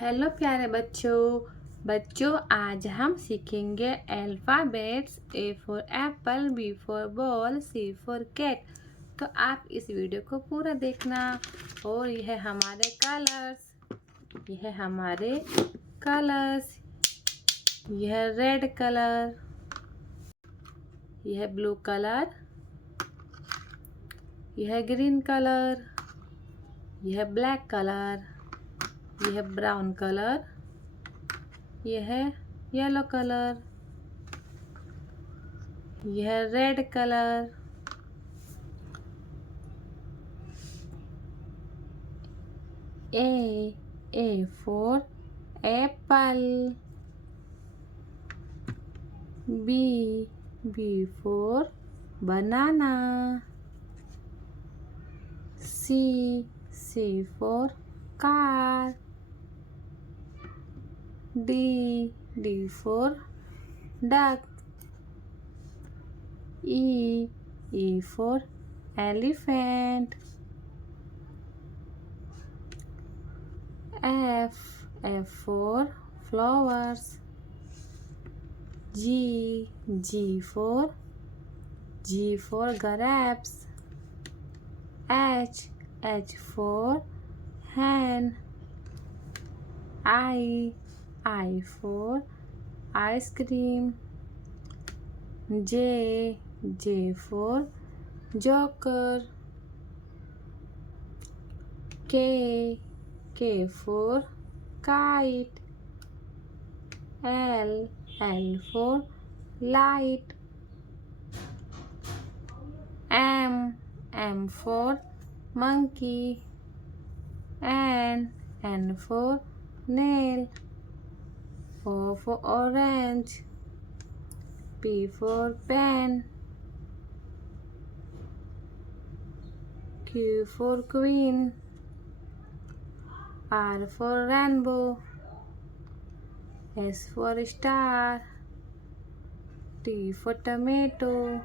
हेलो प्यारे बच्चों आज हम सीखेंगे alphabets. A for apple, B for ball, C for cat. तो आप इस वीडियो को पूरा देखना। और यह हमारे कलर्स, यह रेड कलर, यह ब्लू कलर, यह ग्रीन कलर, यह ब्लैक कलर, यह ब्राउन कलर, यह येलो कलर, यह red colour, A for apple, B for banana, C for car, D for duck, E for elephant, F for flowers, G for grapes, H for hen, I for ice cream, J for joker, K for kite, L for light, M for monkey, N for nail, O for orange, P for pen, Q for queen, R for rainbow, S for star, T for tomato,